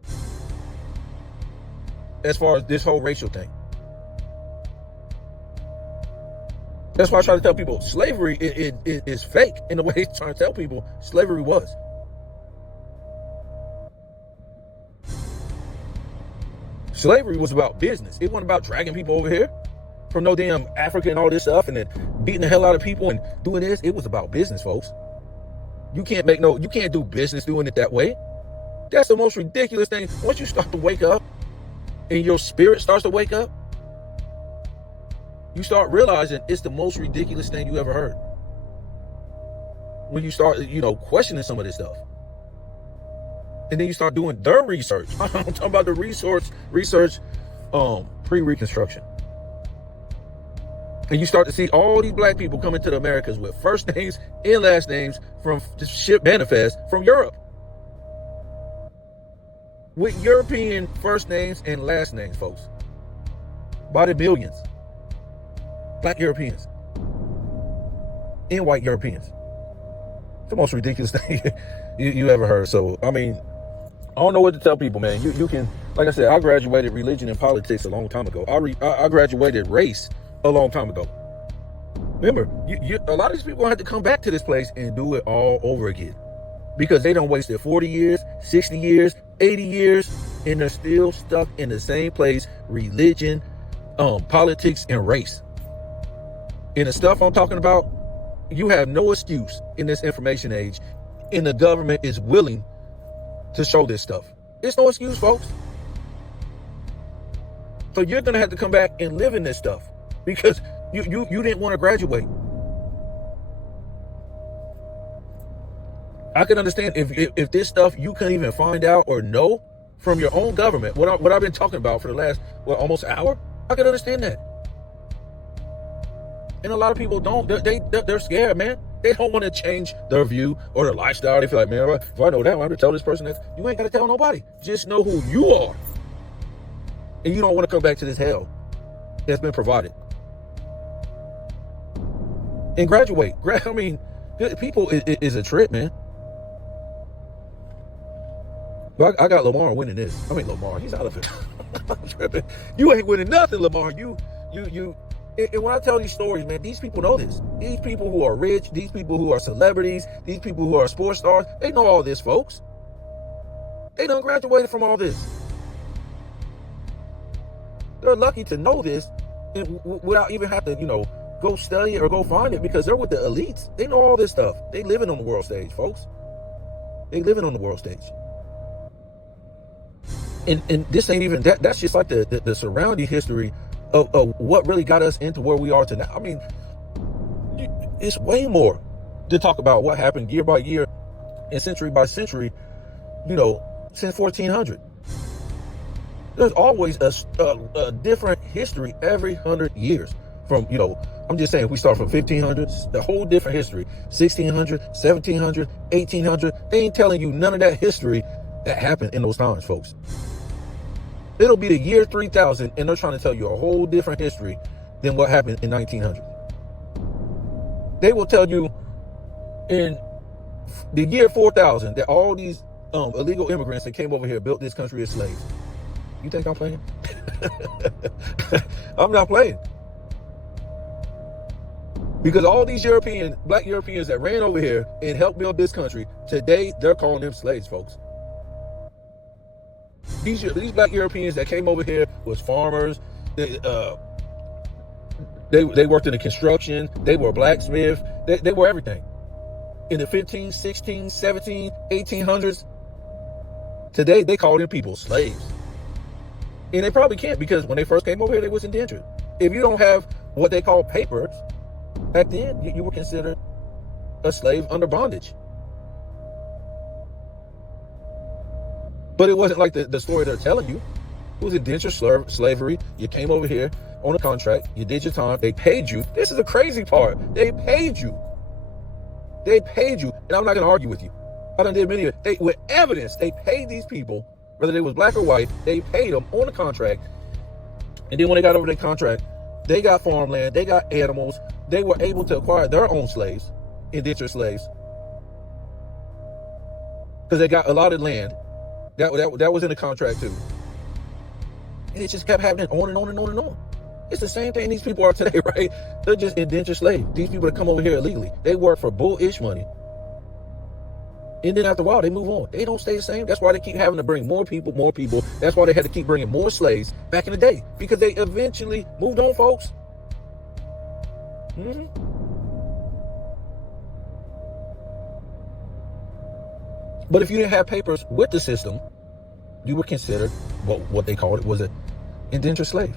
As far as this whole racial thing. That's why I try to tell people slavery is fake in the way he's trying to tell people slavery was. Slavery was about business. It wasn't about dragging people over here from no damn Africa and all this stuff and then beating the hell out of people and doing this. It was about business, folks. You can't do business doing it that way. That's the most ridiculous thing. Once you start to wake up and your spirit starts to wake up, you start realizing it's the most ridiculous thing you ever heard. When you start, questioning some of this stuff. And then you start doing their research. I'm talking about the research pre-Reconstruction. And you start to see all these black people coming to the Americas with first names and last names from the ship manifest from Europe. With European first names and last names, folks. By the millions. Black Europeans. And white Europeans. It's the most ridiculous thing you ever heard. So, I don't know what to tell people, man. You can, like I said, I graduated religion and politics a long time ago. I graduated race a long time ago. Remember, a lot of these people have to come back to this place and do it all over again. Because they done wasted 40 years, 60 years, 80 years, and they're still stuck in the same place, religion, politics, and race. And the stuff I'm talking about, you have no excuse in this information age, and the government is willing to show this stuff. It's no excuse, folks. So you're gonna have to come back and live in this stuff because you didn't want to graduate. I can understand if this stuff you couldn't even find out or know from your own government, what I've been talking about for the last almost an hour. I can understand that. And a lot of people don't. They're scared, man. They don't want to change their view or their lifestyle. They feel like, man, if I know that, I have to tell this person that. You ain't got to tell nobody. Just know who you are. And you don't want to come back to this hell that's been provided. And graduate. I mean, people is a trip, man. Well, I got Lamar winning this. I mean, Lamar, he's out of it. I'm tripping. You ain't winning nothing, Lamar. You. And when I tell these stories, man, these people know this. These people who are rich, these people who are celebrities, these people who are sports stars, they know all this, folks. They done graduated from all this. They're lucky to know this without even have to, go study it or go find it because they're with the elites. They know all this stuff. They living on the world stage, folks. They living on the world stage. And this ain't even that. That's just like the surrounding history of what really got us into where we are today. I mean, it's way more to talk about what happened year by year and century by century, since 1400. There's always a different history every 100 years. From, I'm just saying, we start from 1500s, the whole different history, 1600, 1700, 1800. They ain't telling you none of that history that happened in those times, folks. It'll be the year 3000, and they're trying to tell you a whole different history than what happened in 1900. They will tell you in the year 4000 that all these illegal immigrants that came over here built this country as slaves. You think I'm playing? I'm not playing. Because all these black Europeans that ran over here and helped build this country, today they're calling them slaves, folks. These black Europeans that came over here was farmers. They worked in the construction. They were blacksmiths. They were everything. In the 15, 16, 17, 1800s, today they call them people slaves. And they probably can't because when they first came over here, they was indentured. If you don't have what they call papers, back then you were considered a slave under bondage. But it wasn't like the story they're telling you. It was indentured slavery. You came over here on a contract. You did your time. They paid you. This is the crazy part. They paid you. They paid you. And I'm not going to argue with you. I done did many of it. With evidence, they paid these people, whether they was black or white, they paid them on a contract. And then when they got over their contract, they got farmland. They got animals. They were able to acquire their own slaves, indentured slaves. Because they got allotted land. That was in the contract too. And it just kept happening on and on and on and on. It's the same thing these people are today, right? They're just indentured slaves. These people that come over here illegally, they work for bullish money. And then after a while, they move on. They don't stay the same. That's why they keep having to bring more people. That's why they had to keep bringing more slaves back in the day. Because they eventually moved on, folks. Mm-hmm. But if you didn't have papers with the system, you were considered what they called it was an indentured slave,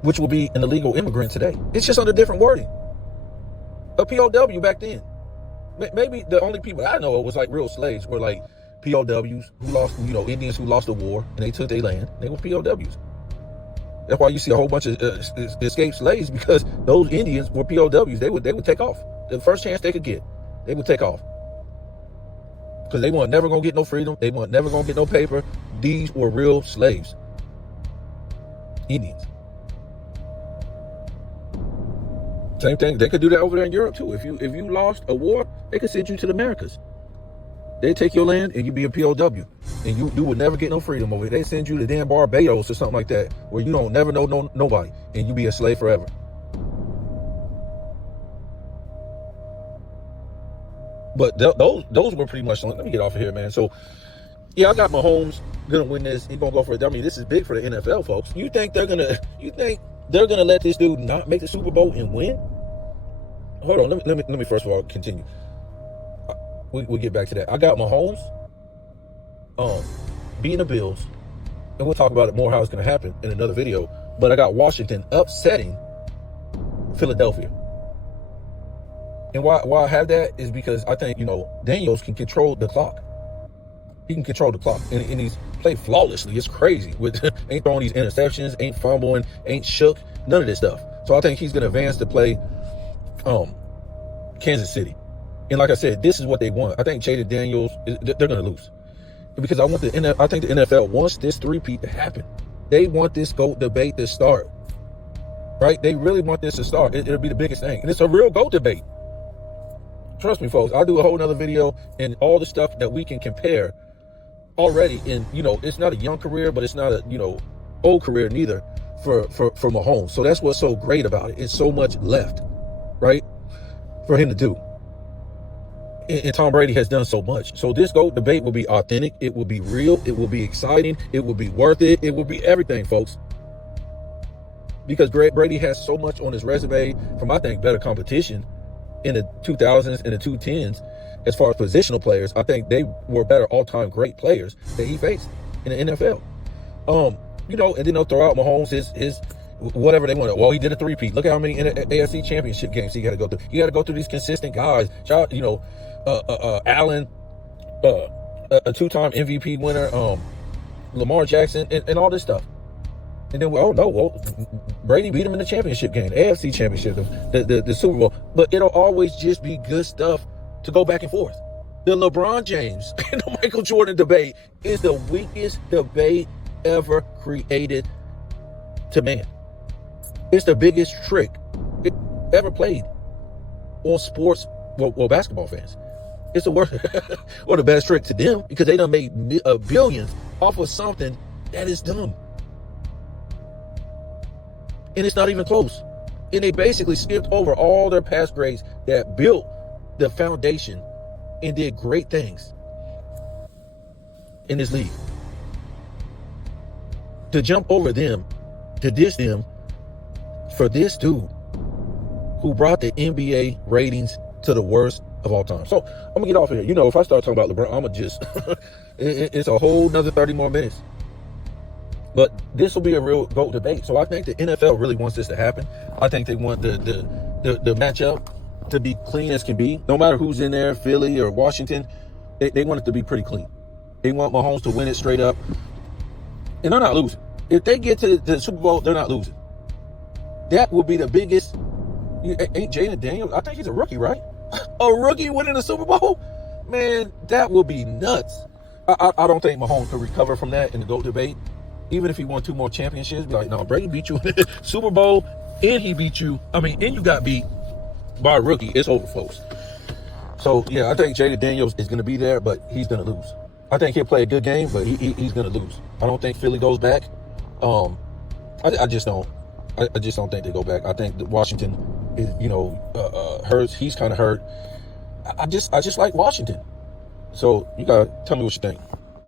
which will be an illegal immigrant today. It's just under different wording. A POW back then. Maybe the only people I know was like real slaves were like POWs who lost, Indians who lost the war and they took their land. They were POWs. That's why you see a whole bunch of escaped slaves, because those Indians were POWs. They would take off. The first chance they could get, they would take off. Because they weren't never going to get no freedom. They weren't never going to get no paper. These were real slaves. Indians. Same thing. They could do that over there in Europe too. If you lost a war, they could send you to the Americas. They take your land and you be a POW. And you would never get no freedom over here. They send you to damn Barbados or something like that, where you don't never know nobody. And you be a slave forever. But those were pretty much. Let me get off of here, man. So, yeah, I got Mahomes gonna win this. He's gonna go for it. I mean, this is big for the NFL, folks. You think they're gonna let this dude not make the Super Bowl and win? Hold on. Let me first of all continue. We'll get back to that. I got Mahomes beating the Bills and we'll talk about it more how it's going to happen in another video, but I got Washington upsetting Philadelphia. And why I have that is because I think, Daniels can control the clock. He can control the clock, and he's played flawlessly. It's crazy. Ain't throwing these interceptions, ain't fumbling, ain't shook, none of this stuff. So I think he's going to advance to play Kansas City. And like I said, this is what they want. I think Jaden Daniels, they're going to lose. Because I think the NFL wants this three-peat to happen. They want this GOAT debate to start. Right? They really want this to start. It'll be the biggest thing. And it's a real GOAT debate. Trust me, folks. I'll do a whole nother video and all the stuff that we can compare already. And, it's not a young career, but it's not a, old career neither for Mahomes. So that's what's so great about it. It's so much left, right, for him to do. And Tom Brady has done so much. So this GOAT debate will be authentic. It will be real. It will be exciting. It will be worth it. It will be everything, folks. Because Brady has so much on his resume from, I think, better competition in the 2000s and the 2010s. As far as positional players, I think they were better all-time great players that he faced in the NFL. And then they'll throw out Mahomes, his whatever they want. Well, he did a three-peat. Look at how many AFC championship games he got to go through. You got to go through these consistent guys. Allen, a two-time MVP winner, Lamar Jackson, and all this stuff. And then, Brady beat him in the championship game, AFC championship, the Super Bowl. But it'll always just be good stuff to go back and forth. The LeBron James and the Michael Jordan debate is the weakest debate ever created to man. It's the biggest trick it ever played on sports, basketball fans. It's the worst, or the best trick to them, because they done made billions off of something that is dumb. And it's not even close. And they basically skipped over all their past grades that built the foundation and did great things in this league. To jump over them, to diss them for this dude who brought the NBA ratings to the worst of all time. So I'm gonna get off of here. If I start talking about LeBron, I'm gonna just it's a whole nother 30 more minutes. But this will be a real GOAT debate. So I think the NFL really wants this to happen. I think they want the matchup to be clean as can be. No matter who's in there, Philly or Washington, they want it to be pretty clean. They want Mahomes to win it straight up. And they're not losing. If they get to the Super Bowl, they're not losing. That would be the biggest. Ain't Jaden Daniels? I think he's a rookie, right? A rookie winning the Super Bowl? Man, that would be nuts. I don't think Mahomes could recover from that in the GOAT debate. Even if he won 2 more championships, be like, no, Brady beat you in the Super Bowl, and he beat you. And you got beat by a rookie. It's over, folks. So, yeah, I think Jaden Daniels is going to be there, but he's going to lose. I think he'll play a good game, but he's going to lose. I don't think Philly goes back. I just don't. I just don't think they go back. I think that Washington is, hurts. He's kind of hurt. I just like Washington. So you gotta tell me what you think.